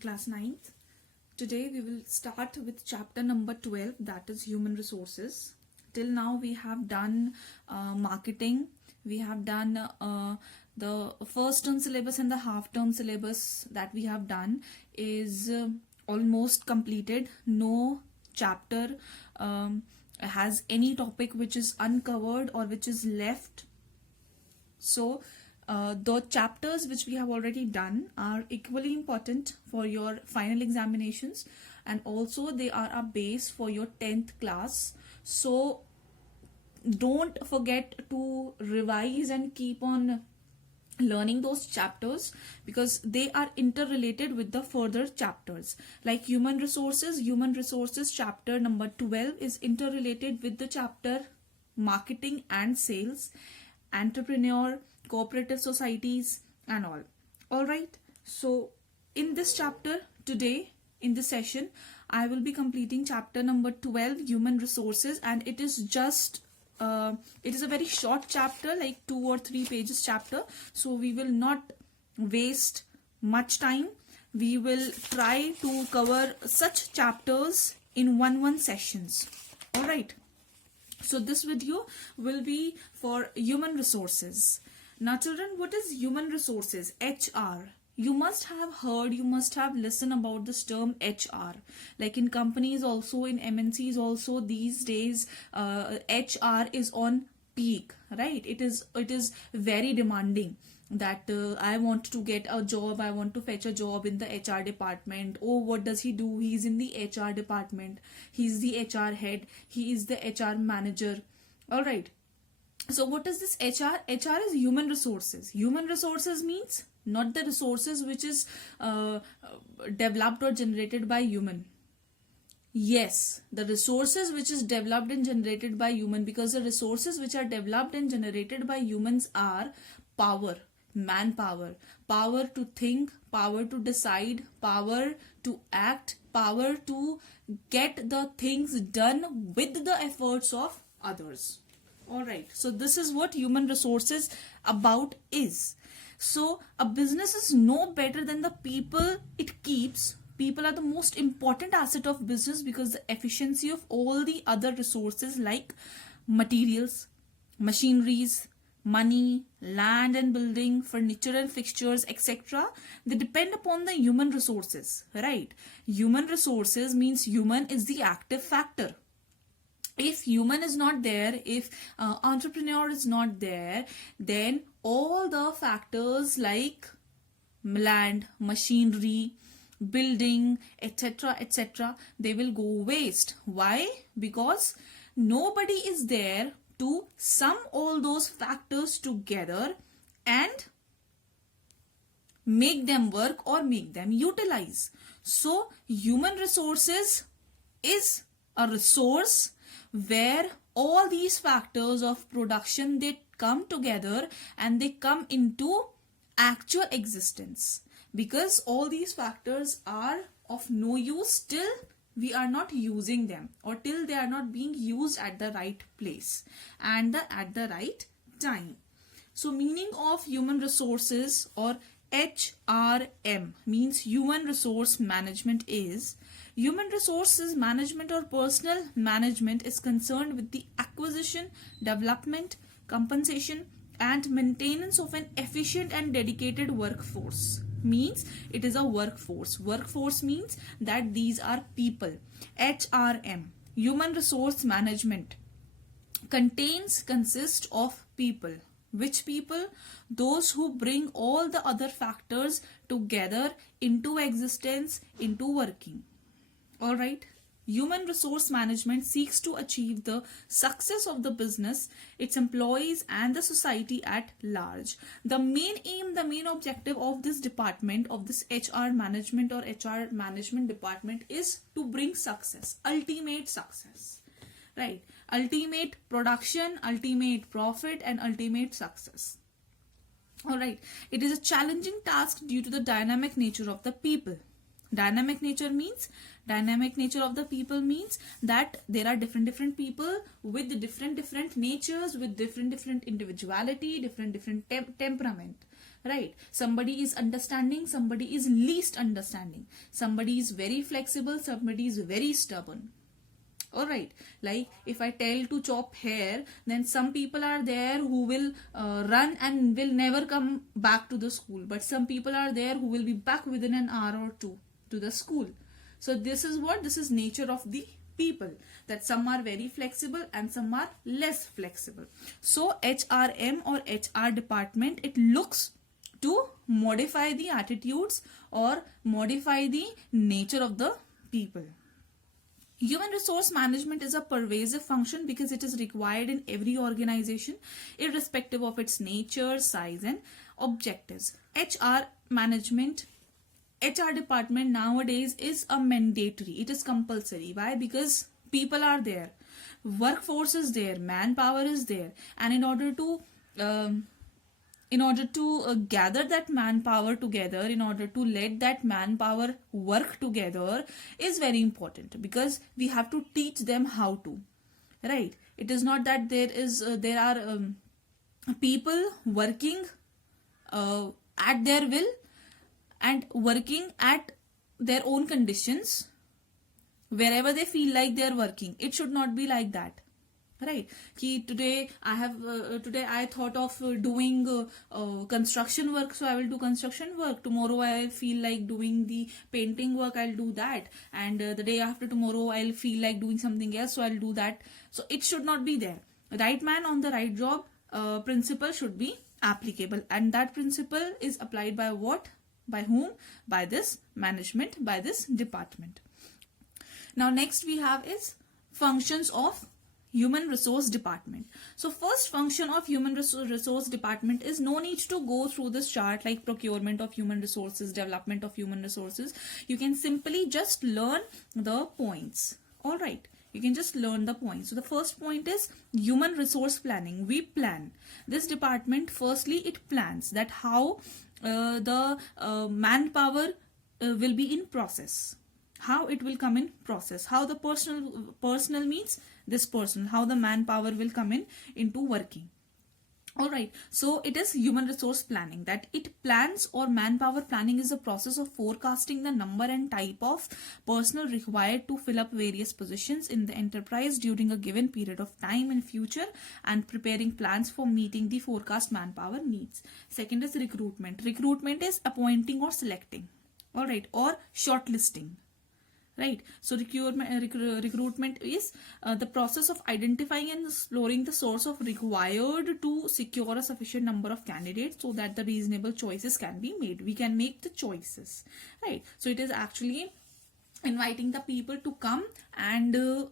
class 9th. Today we will start with chapter number 12, that is human resources. Till now we have done marketing, we have done the first term syllabus and the half term syllabus that we have done is almost completed. No chapter has any topic which is uncovered or which is left. So the chapters which we have already done are equally important for your final examinations, and also they are a base for your 10th class. So don't forget to revise and keep on learning those chapters, because they are interrelated with the further chapters. Like human resources chapter number 12 is interrelated with the chapter marketing and sales, entrepreneur, cooperative societies and all right. So in this chapter today, in this session, I will be completing chapter number 12, human resources, and it is just it is a very short chapter, like 2 or 3 pages chapter. So we will not waste much time. We will try to cover such chapters in one sessions. All right. So this video will be for human resources. Now children, what is human resources? HR. You must have heard, you must have listened about this term HR. Like in companies also, in MNCs also, these days HR is on peak, right? It is very demanding that I want to get a job, I want to fetch a job in the HR department. Oh, what does he do? He's in the HR department. He's the HR head. He is the HR manager. All right. So what is this HR? HR is human resources. Human resources means not the resources which is developed or generated by human. Yes, the resources which is developed and generated by human, because the resources which are developed and generated by humans are power, manpower, power to think, power to decide, power to act, power to get the things done with the efforts of others. All right, so this is what human resources about is. So a business is no better than the people it keeps. People are the most important asset of business, because the efficiency of all the other resources like materials, machineries, money, land and building, furniture and fixtures, etc., they depend upon the human resources, right? Human resources means human is the active factor. If human is not there, if entrepreneur is not there, then all the factors like land, machinery, building, etc., they will go waste. Why? Because nobody is there to sum all those factors together and make them work or make them utilize. So human resources is a resource where all these factors of production, they come together and they come into actual existence, because all these factors are of no use till we are not using them, or till they are not being used at the right place and at the right time. So meaning of human resources, or HRM, means human resource management is: human resources management or personal management is concerned with the acquisition, development, compensation and maintenance of an efficient and dedicated workforce. Means it is a workforce. Workforce means that these are people. HRM, human resource management, consists of people. Which people? Those who bring all the other factors together into existence, into working. All right. Human resource management seeks to achieve the success of the business, its employees and the society at large. The main aim, the main objective of this department, of this HR management or HR management department, is to bring success, ultimate success, right? Ultimate production, ultimate profit and ultimate success. All right. It is a challenging task due to the dynamic nature of the people. Dynamic nature of the people means that there are different people with different natures, with different individuality, different temperament, right? Somebody is understanding, somebody is least understanding, somebody is very flexible, somebody is very stubborn. All right, like if I tell to chop hair, then some people are there who will run and will never come back to the school, but some people are there who will be back within an hour or two to the school. So this is what, this is nature of the people, that some are very flexible and some are less flexible. So HRM or HR department, it looks to modify the attitudes or modify the nature of the people. Human resource management is a pervasive function because it is required in every organization, irrespective of its nature, size, and objectives. HR management, HR department nowadays is a mandatory. It is compulsory. Why? Because people are there, workforce is there, manpower is there, and in order to gather that manpower together, in order to let that manpower work together is very important, because we have to teach them how to, right? It is not that there are people working at their will and working at their own conditions wherever they feel like they're working. It should not be like that. Right? Today I thought of doing construction work, so I will do construction work. Tomorrow I feel like doing the painting work, I'll do that. And the day after tomorrow I'll feel like doing something else, so I'll do that. So it should not be there. Right man on the right job principle should be applicable, and that principle is applied by what? By whom? By this management, by this department. Now next we have is functions of human resource department. So first function of human resource department is, no need to go through this chart like procurement of human resources, development of human resources. You can simply just learn the points. All right, you can just learn the points. So the first point is human resource planning. We plan. This department, firstly, it plans that how the manpower will be in process, how it will come in process, how the personal means this person, how the manpower will come into working. All right, so it is human resource planning, that it plans, or manpower planning is a process of forecasting the number and type of personnel required to fill up various positions in the enterprise during a given period of time in future, and preparing plans for meeting the forecast manpower needs. Second is recruitment. Recruitment is appointing or selecting, all right, or shortlisting. Right, so recruitment is the process of identifying and exploring the source of required to secure a sufficient number of candidates so that the reasonable choices can be made. We can make the choices, right? So it is actually inviting the people to come and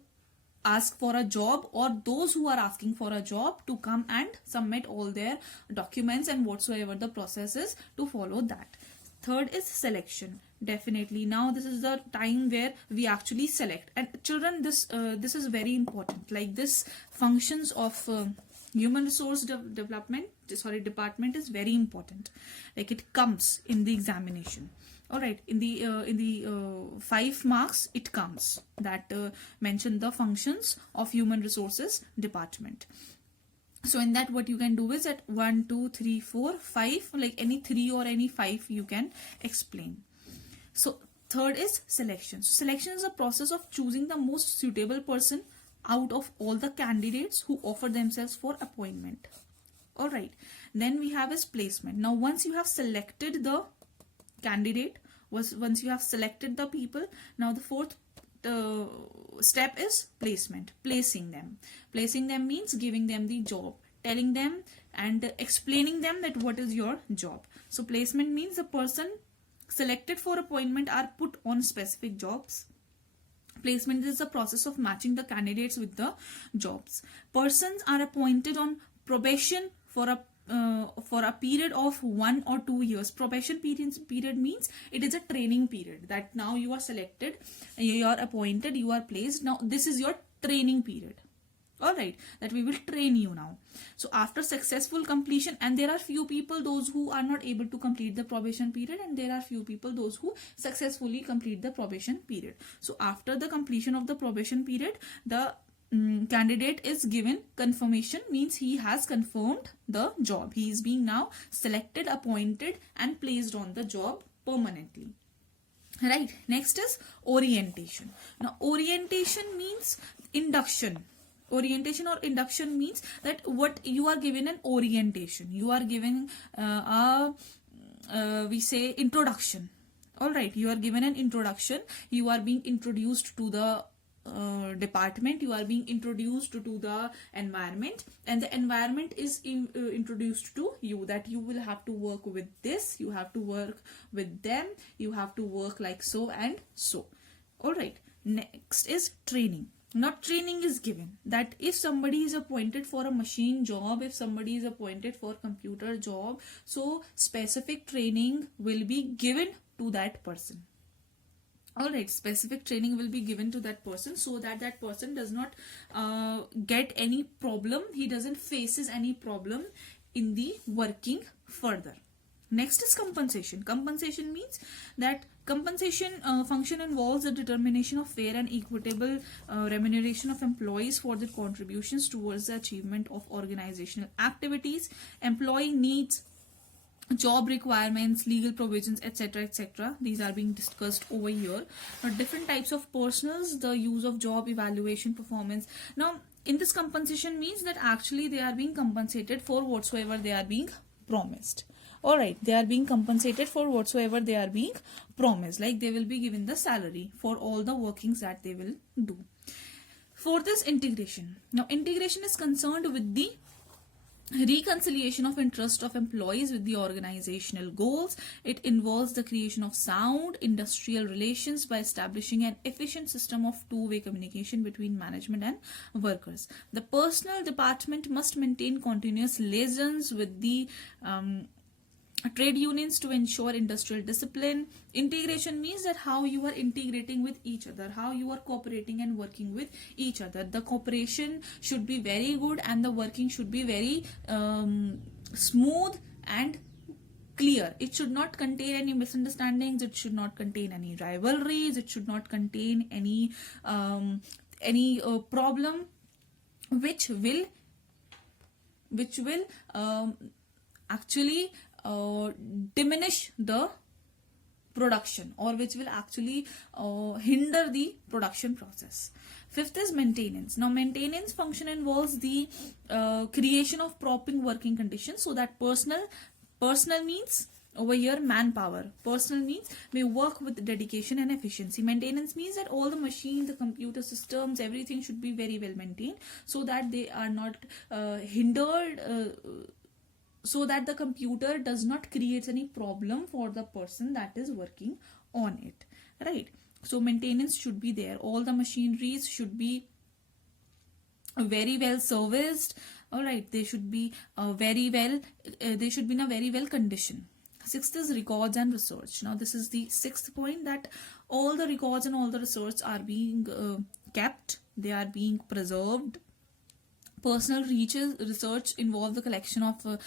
ask for a job, or those who are asking for a job to come and submit all their documents and whatsoever the process is to follow that. Third is selection. Definitely, now this is the time where we actually select. And children, this is very important. Like this functions of human resource department is very important. Like it comes in the examination. All right, in the 5 marks it comes that mention the functions of human resources department. So in that, what you can do is that 1, 2, 3, 4, 5, like any 3 or any 5 you can explain. So third is selection. So selection is a process of choosing the most suitable person out of all the candidates who offer themselves for appointment. All right. Then we have is placement. Now once you have selected the candidate, once you have selected the people, now the fourth step is placement. Placing them means giving them the job, telling them and explaining them that what is your job. So placement means the person selected for appointment are put on specific jobs. Placement is the process of matching the candidates with the jobs. Persons are appointed on probation for a period of 1 or 2 years. Probation period means it is a training period, that now you are selected, you are appointed, you are placed. Now this is your training period. All right, that we will train you now. So after successful completion, and there are few people those who are not able to complete the probation period, and there are few people those who successfully complete the probation period. So after the completion of the probation period, the candidate is given confirmation, means he has confirmed the job. He is being now selected, appointed and placed on the job permanently. Right. Next is orientation. Now orientation means induction. Orientation or induction means that what you are given an orientation. You are given we say introduction. All right. You are given an introduction. You are being introduced to the department, you are being introduced to the environment, and the environment is introduced to you, that you will have to work with this, you have to work with them, you have to work like so and so. All right. Next is training. Now training is given, that if somebody is appointed for a machine job, if somebody is appointed for computer job, so specific training will be given to that person. All right, specific training will be given to that person, so that that person does not get any problem, he doesn't faces any problem in the working further. Next is compensation. Compensation means that compensation function involves the determination of fair and equitable remuneration of employees for their contributions towards the achievement of organizational activities, employee needs, job requirements, legal provisions, etc., etc. These are being discussed over here. Now, different types of personals, the use of job evaluation, performance. Now, in this compensation means that actually they are being compensated for whatsoever they are being promised. All right, they are being compensated for whatsoever they are being promised. Like they will be given the salary for all the workings that they will do. Fourth is integration. Now, integration is concerned with the reconciliation of interest of employees with the organizational goals. It involves the creation of sound industrial relations by establishing an efficient system of two-way communication between management and workers. The personnel department must maintain continuous liaisons with the trade unions to ensure industrial discipline. Integration means that how you are integrating with each other, how you are cooperating and working with each other. The cooperation should be very good and the working should be very smooth and clear. It should not contain any misunderstandings, it should not contain any rivalries, it should not contain any problem which will actually diminish the production, or which will actually hinder the production process. Fifth is maintenance. Now, maintenance function involves the creation of proper working conditions, so that personal means over here manpower. Personal means may work with dedication and efficiency. Maintenance means that all the machines, the computer systems, everything should be very well maintained, so that they are not hindered, so that the computer does not create any problem for the person that is working on it, right? So maintenance should be there. All the machineries should be very well serviced. All right, they should be very well, they should be in a very well condition. Sixth is records and research. Now, this is the sixth point, that all the records and all the research are being kept, they are being preserved. Personal research involves the collection of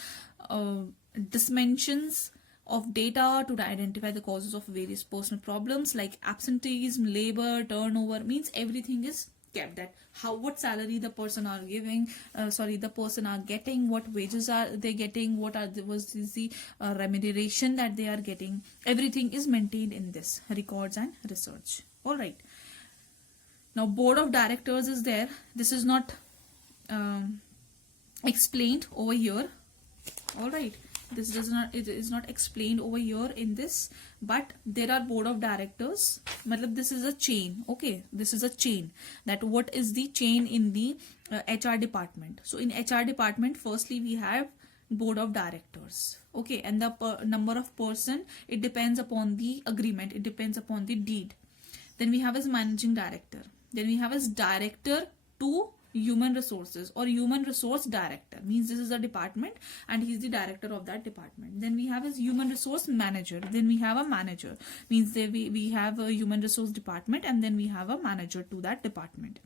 dimensions of data to identify the causes of various personal problems like absenteeism, labor, turnover. Means everything is kept, that what salary the person are giving, the person are getting, what wages are they getting, what are the remuneration that they are getting. Everything is maintained in this records and research. All right. Now, board of directors is there. This is not explained over here. All right, it is not explained over here in this, but there are board of directors. This is a chain. Okay, this is a chain. That what is the chain in the HR department? So in HR department, firstly we have board of directors. Okay, and the number of person, it depends upon the agreement, it depends upon the deed. Then we have as managing director. Then we have as director to human resources, or human resource director. Means this is a department and he is the director of that department. Then we have as human resource manager. Then we have a manager. Means we have a human resource department, and then we have a manager to that department.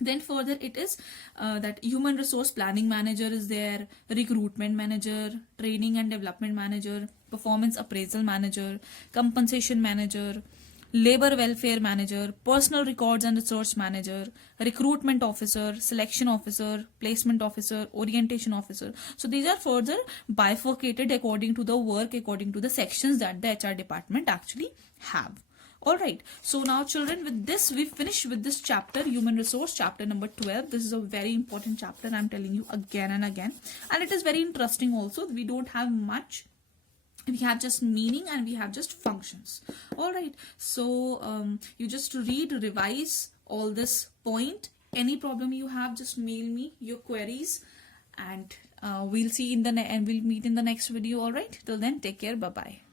Then further it is that human resource planning manager is there, recruitment manager, training and development manager, performance appraisal manager, compensation manager, labor welfare manager, personal records and research manager, recruitment officer, selection officer, placement officer, orientation officer. So these are further bifurcated according to the work, according to the sections that the HR department actually have. Alright, so now children, with this we finish with this chapter, human resource, chapter number 12. This is a very important chapter, I'm telling you again and again, and it is very interesting also. We don't have much, we have just meaning and we have just functions. Alright, so you just read, revise all this point. Any problem you have, just mail me your queries, and we'll see in the and we'll meet in the next video. Alright, till then, take care, bye bye.